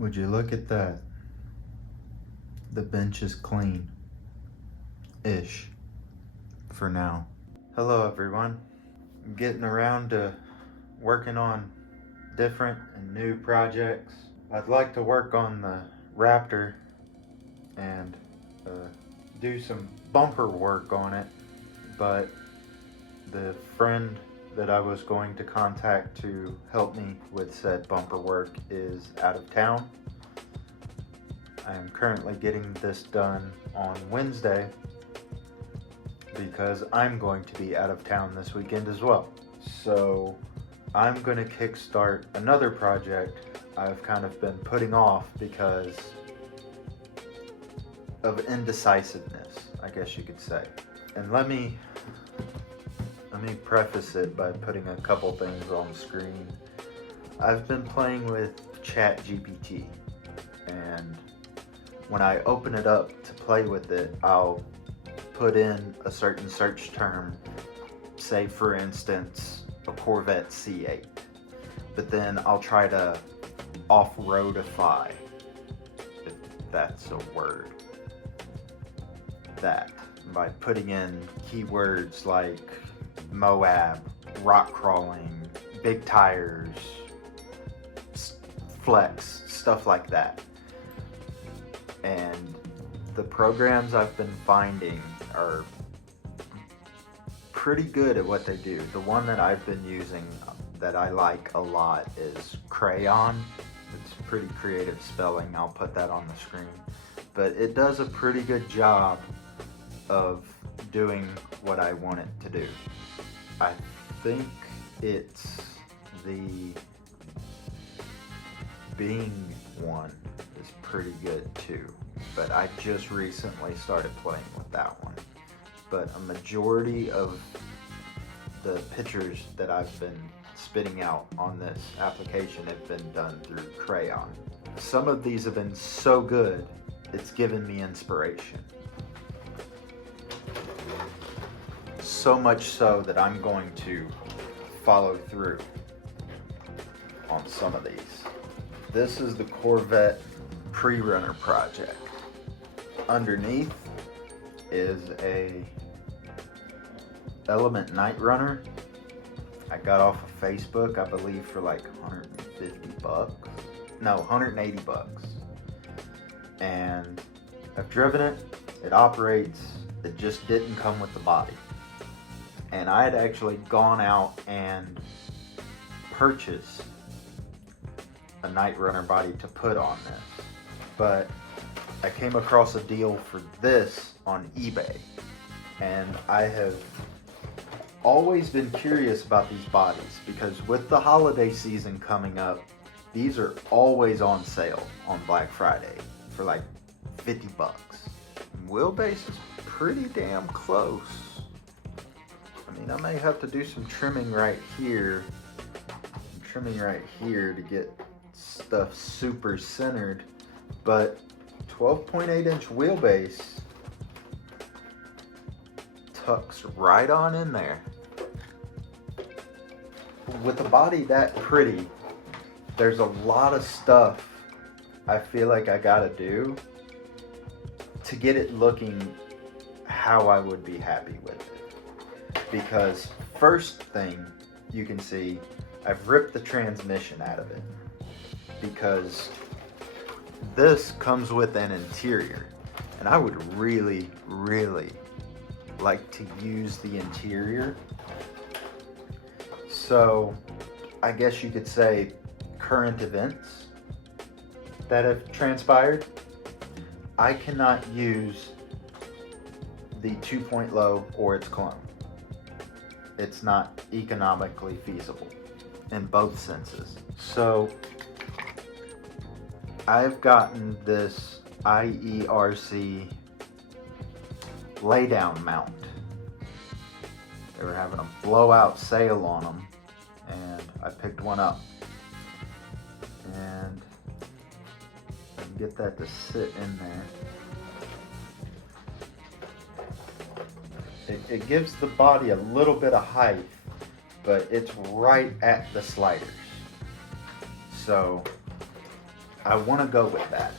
Would you look at that? The bench is clean. Ish. For now. Hello everyone. I'm getting around to working on different and new projects. I'd like to work on the Raptor and do some bumper work on it, but the friend that I was going to contact to help me with said bumper work is out of town. I am currently getting this done on Wednesday because I'm going to be out of town this weekend as well. So I'm going to kickstart another project I've kind of been putting off because of indecisiveness, I guess you could say. And let me preface it by putting a couple things on the screen. I've been playing with ChatGPT, and when I open it up to play with it, I'll put in a certain search term, say for instance, a Corvette C8. But then I'll try to off-roadify, if that's a word, that by putting in keywords like Moab, rock crawling, big tires, flex, stuff like that. And the programs I've been finding are pretty good at what they do. The one that I've been using that I like a lot is Crayon. It's pretty creative spelling. I'll put that on the screen. But it does a pretty good job of doing what I want it to do. I think it's the Bing one is pretty good too, but I just recently started playing with that one. But a majority of the pictures that I've been spitting out on this application have been done through Crayon. Some of these have been so good, it's given me inspiration. So much so that I'm going to follow through on some of these. This is the Corvette Prerunner project. Underneath is a Element Night Runner. I got off of Facebook, I believe, for like 150 bucks. No, 180 bucks. And I've driven it, it operates, it just didn't come with the body. And I had actually gone out and purchased a Night Runner body to put on this. But I came across a deal for this on eBay. And I have always been curious about these bodies because with the holiday season coming up, these are always on sale on Black Friday for like 50 bucks. Wheelbase is pretty damn close. I mean, I may have to do some trimming right here to get stuff super centered, but 12.8 inch wheelbase tucks right on in there. With a body that pretty, there's a lot of stuff I feel like I gotta do to get it looking how I would be happy with it. Because first thing you can see, I've ripped the transmission out of it because this comes with an interior, and I would really, really like to use the interior. So I guess you could say current events that have transpired, I cannot use the 2-point low or its clone. It's not economically feasible in both senses. So I've gotten this IERC laydown mount. They were having a blowout sale on them, and I picked one up. And I can get that to sit in there. It gives the body a little bit of height, but it's right at the sliders. So I want to go with that.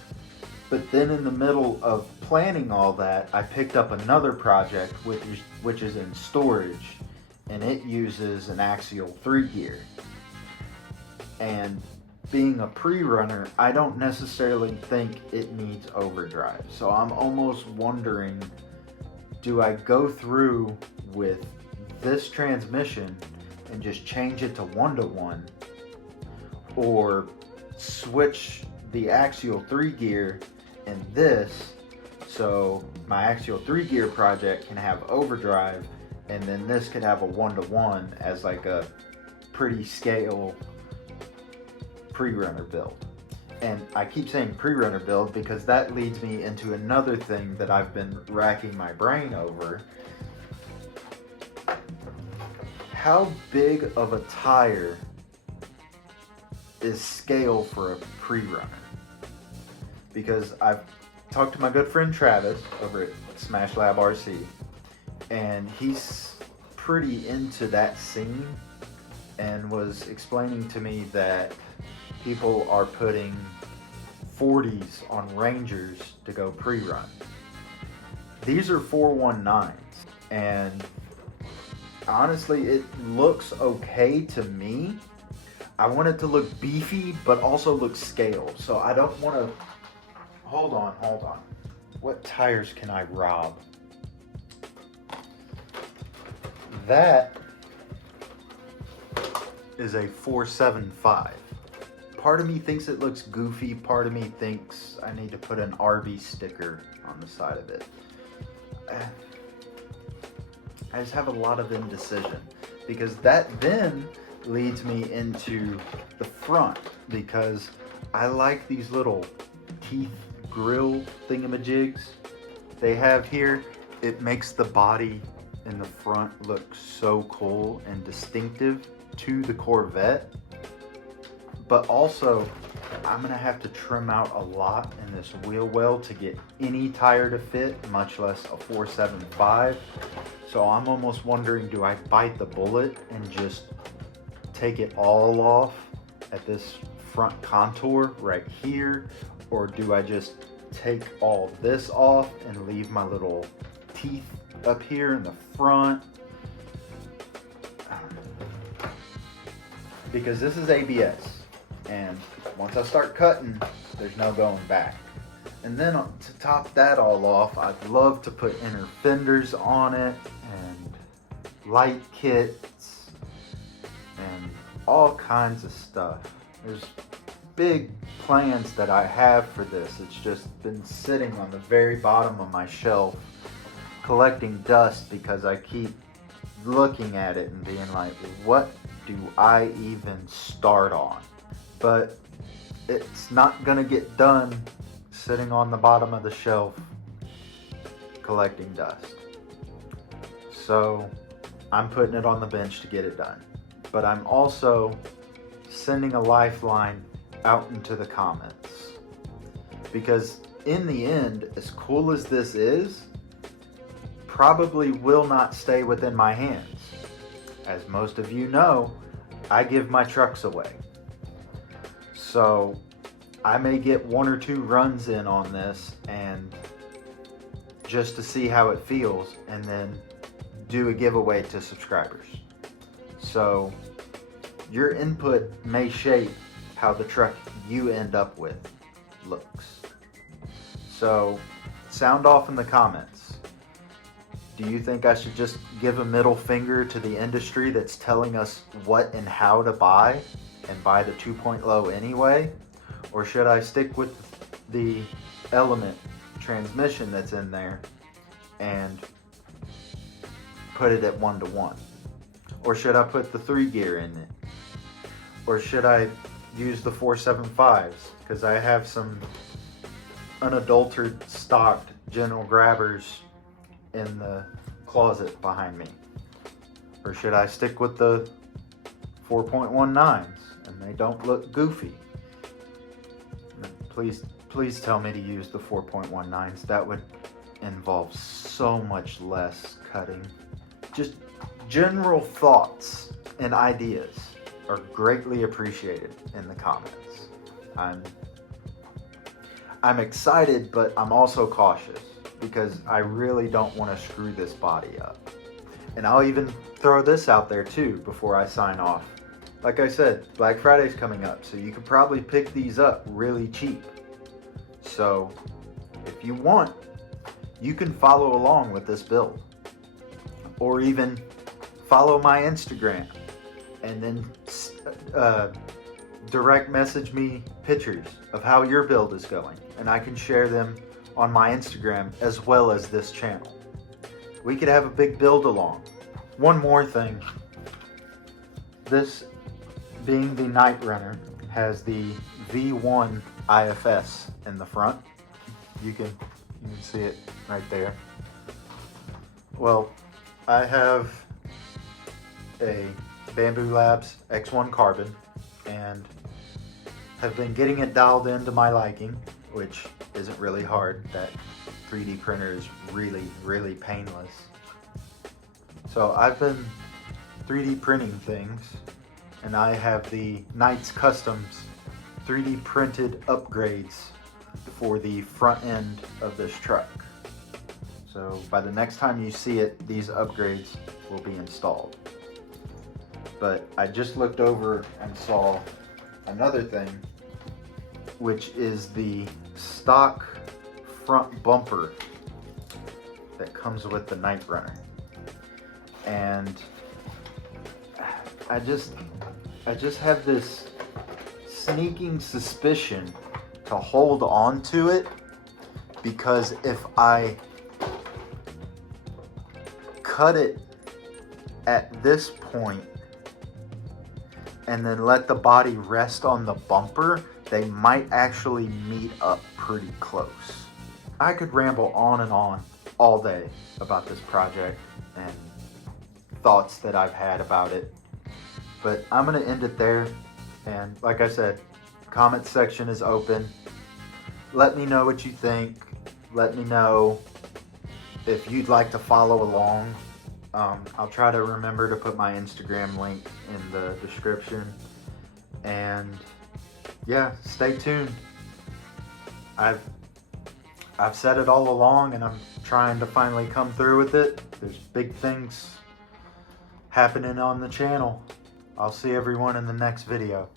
But then in the middle of planning all that, I picked up another project which is in storage, and it uses an axial 3 gear. And being a pre-runner, I don't necessarily think it needs overdrive. So I'm almost wondering, do I go through with this transmission and just change it to 1-to-1, or switch the axial 3 gear and this, so my axial 3 gear project can have overdrive, and then this could have a 1-to-1 as like a pretty scale Prerunner build. And I keep saying Prerunner build because that leads me into another thing that I've been racking my brain over. How big of a tire is scale for a Prerunner? Because I've talked to my good friend Travis over at Smash Lab RC, and he's pretty into that scene, and was explaining to me that people are putting 40s on Rangers to go pre-run. These are 419s, and honestly, it looks okay to me. I want it to look beefy, but also look scale. So I don't want to... Hold on. What tires can I rob? That is a 475. Part of me thinks it looks goofy. Part of me thinks I need to put an RB sticker on the side of it. I just have a lot of indecision, because that then leads me into the front, because I like these little teeth grill thingamajigs they have here. It makes the body in the front look so cool and distinctive to the Corvette. But also, I'm gonna have to trim out a lot in this wheel well to get any tire to fit, much less a 475. So I'm almost wondering, do I bite the bullet and just take it all off at this front contour right here? Or do I just take all this off and leave my little teeth up here in the front? Because this is ABS, and once I start cutting, there's no going back. And then to top that all off, I'd love to put inner fenders on it, and light kits, and all kinds of stuff. There's big plans that I have for this. It's just been sitting on the very bottom of my shelf collecting dust, because I keep looking at it and being like, what do I even start on? But it's not gonna get done sitting on the bottom of the shelf collecting dust. So I'm putting it on the bench to get it done. But I'm also sending a lifeline out into the comments, because in the end, as cool as this is, probably will not stay within my hands. As most of you know, I give my trucks away. So I may get 1 or 2 runs in on this, and just to see how it feels, and then do a giveaway to subscribers. So your input may shape how the truck you end up with looks. So sound off in the comments. Do you think I should just give a middle finger to the industry that's telling us what and how to buy, and buy the 2.0 anyway? Or should I stick with the Element transmission that's in there and put it at 1-to-1? Or should I put the 3 gear in it? Or should I use the 475s? Because I have some unadulterated stocked General Grabbers in the closet behind me. Or should I stick with the 4.19s and they don't look goofy? Please tell me to use the 4.19s. That would involve so much less cutting. Just general thoughts and ideas are greatly appreciated in the comments. I'm I'm excited, but I'm also cautious because I really don't want to screw this body up. And I'll even throw this out there too before I sign off. Like I said, Black Friday's coming up, so you could probably pick these up really cheap. So if you want, you can follow along with this build. Or even follow my Instagram and then direct message me pictures of how your build is going, and I can share them on my Instagram as well as this channel. We could have a big build along. One more thing. This, being the Night Runner, has the V1 IFS in the front. You can see it right there. Well, I have a Bamboo Labs X1 carbon and have been getting it dialed into my liking, which isn't really hard. That 3D printer is really painless. So I've been 3D printing things, and I have the Knights Customs 3D printed upgrades for the front end of this truck. So by the next time you see it, these upgrades will be installed. But I just looked over and saw another thing, which is the stock front bumper that comes with the Night Runner. And I just have this sneaking suspicion to hold on to it, because if I cut it at this point and then let the body rest on the bumper, they might actually meet up pretty close. I could ramble on and on all day about this project and thoughts that I've had about it, but I'm gonna end it there. And like I said, comment section is open. Let me know what you think. Let me know if you'd like to follow along. I'll try to remember to put my Instagram link in the description. And yeah, stay tuned. I've said it all along, and I'm trying to finally come through with it. There's big things happening on the channel. I'll see everyone in the next video.